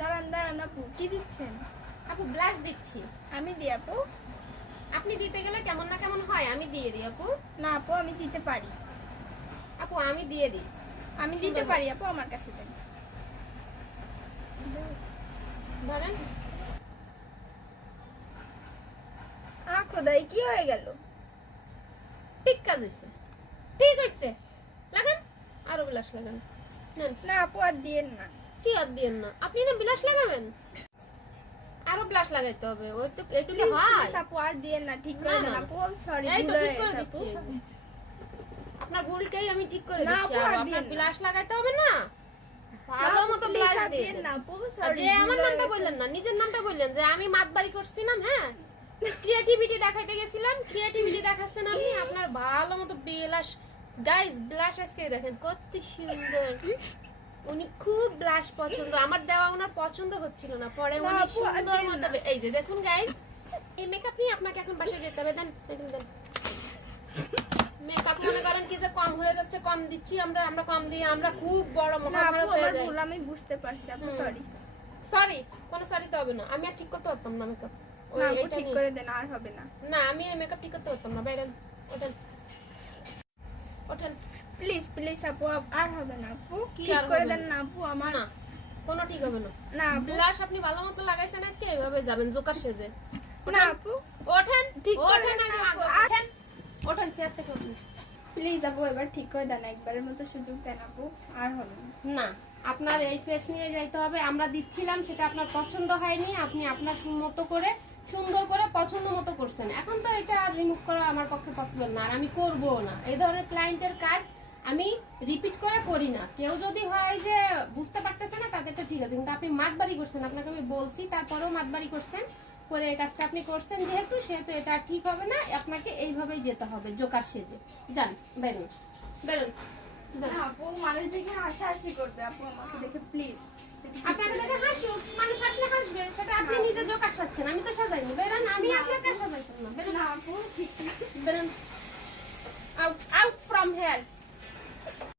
দাঁড়ান দাঁড়ান আপু, কি দিচ্ছেন? আপু ব্লাশ দিচ্ছি। আমি দিই আপু? আপনি দিতে গেলে কেমন না কেমন হয়, আমি দিয়ে দিই আপু। না আপু, আমি দিতে পারি। আপু আমি দিয়ে দিই। আমি দিতে পারি আপু, আমার কাছে দেন। ধরেন। খোদাই, কি হয়ে গেল? ঠিক কাজ হয়েছে, ঠিক হয়েছে। লাগান, আরো ব্লাশ লাগান। নেন। না আপু, আর দিয়েন না। কি আর দিয়েন না? আপনি না ব্লাশ লাগাবেন, আরো ব্লাশ লাগাইতে হবে। ওই তো এটুকু Please, হয়। please আপু, আর দিয়েন না, ঠিক করে না, দেন না। আপু। সরি, এই তো ভুল ঠিক হয়ে করে গেছে আপু। দিচ্ছি। আপনার ভুলকেই আমি ঠিক করে না দিচ্ছি। আপু, আর আর আপনার দিয়েন না। ব্লাশ লাগাইতে হবে না, ভালো না আপু, মতো please, ব্লাশ আর দিয়ে দিয়েন দেন। না আপু, আর সরি, যে আমার নামটা বললেন না, নিজের নামটা বললেন যে আমি মাতবাড়ি করছিলাম। হ্যাঁ, ক্রিয়েটিভিটি দেখাইতে গেছিলাম, ক্রিয়েটিভিটি দেখাচ্ছেন আপনি। আপনার ভালো মতো ব্লাশ। গাইস, ব্লাশ আজকে দেখেন কত সুন্দর। উনি খুব ব্লাশ পছন্দ, আমার দেওয়া ওনার পছন্দ হচ্ছিল না, পরে না উনি আপু, আর সুন্দর দিয়েন মতো না। এই যে দেখুন গাইস, এই মেকআপ নিয়ে আপনাকে এখন বাসায় যেতে হবে। দেন দেন। মেকআপ মনে করেন কি যে কম হয়ে যাচ্ছে, কম দিচ্ছি আমরা, আমরা কম দিয়ে আমরা খুব বড় না মহা আপু, ভারত হয়ে আমার যায়। ভুল, আমি বুঝতে পারছি আপু, সরি। সরি, কোনো সরি তো হবে না। আমি আর ঠিক করতে পারতাম না মেকআপ। না আপু, ঠিক করে দেন, আর হবে না। না, আমি এই মেকআপ ঠিক করতে পারতাম না। বাইরেন, ওঠেন ওঠেন। প্লিজ প্লিজ আপু, আর হবে না আপু, কি ঠিক আর করে হবে দেন না? না আপু আমার। না, কোনো ঠিক হবে না। না আপু, ব্লাশ আপনি ভালো মতো লাগাইছেন আজকে, এইভাবে যাবেন জোকার সেজে। না আপু, ওঠেন, ঠিক করে ওঠেন দেন আগে, না আপু, ওঠেন, ওঠেন চেয়ার থেকে ওঠেন। প্লিজ আপু, এবার ঠিক করে দেন, একবারের মতো সুযোগ দেন আপু, আর হবে না। না, আপনার এই ফেস নিয়ে যাইতে হবে। আমরা দিচ্ছিলাম, সেটা আপনার পছন্দ হয়নি। আপনি আপনার মতো করে সুন্দর করে পছন্দ মতো করছেন। এখন তো এটা রিমুভ করা আমার পক্ষে পসিবল না, আর আমি করবো না। এই ধরনের ক্লায়েন্টের কাজ আমি রিপিট করে করি না। কেউ যদি হয় যে বুঝতে পারতেছে না, তাদেরটা ঠিক আছে, কিন্তু আপনি মাতবাড়ি করছেন, আপনাকে আমি বলছি, তারপরেও মাতবাড়ি করছেন। করে এই কাজটা আপনি করছেন সেহেতু এটা ঠিক হবে না। আপনাকে এইভাবেই যেতে হবে জোকার সেজে। যান, বেরোন বেরোন। না আপু, মানুষ দেখে হাসাহাসি করবে আপু, আমাকে দেখে প্লিজ। আপনাকে দেখে হাসুক, মানুষ আসলে হাসবে, সেটা আপনি নিজে জোকার সাজছেন, আমি তো সাজাইনি। বেরোন, আমি আপনাকে সাজাইতাম না। বেরোন, না আপু, ঠিক না। বেরোন, আউট আউট ফ্রম হেয়ার।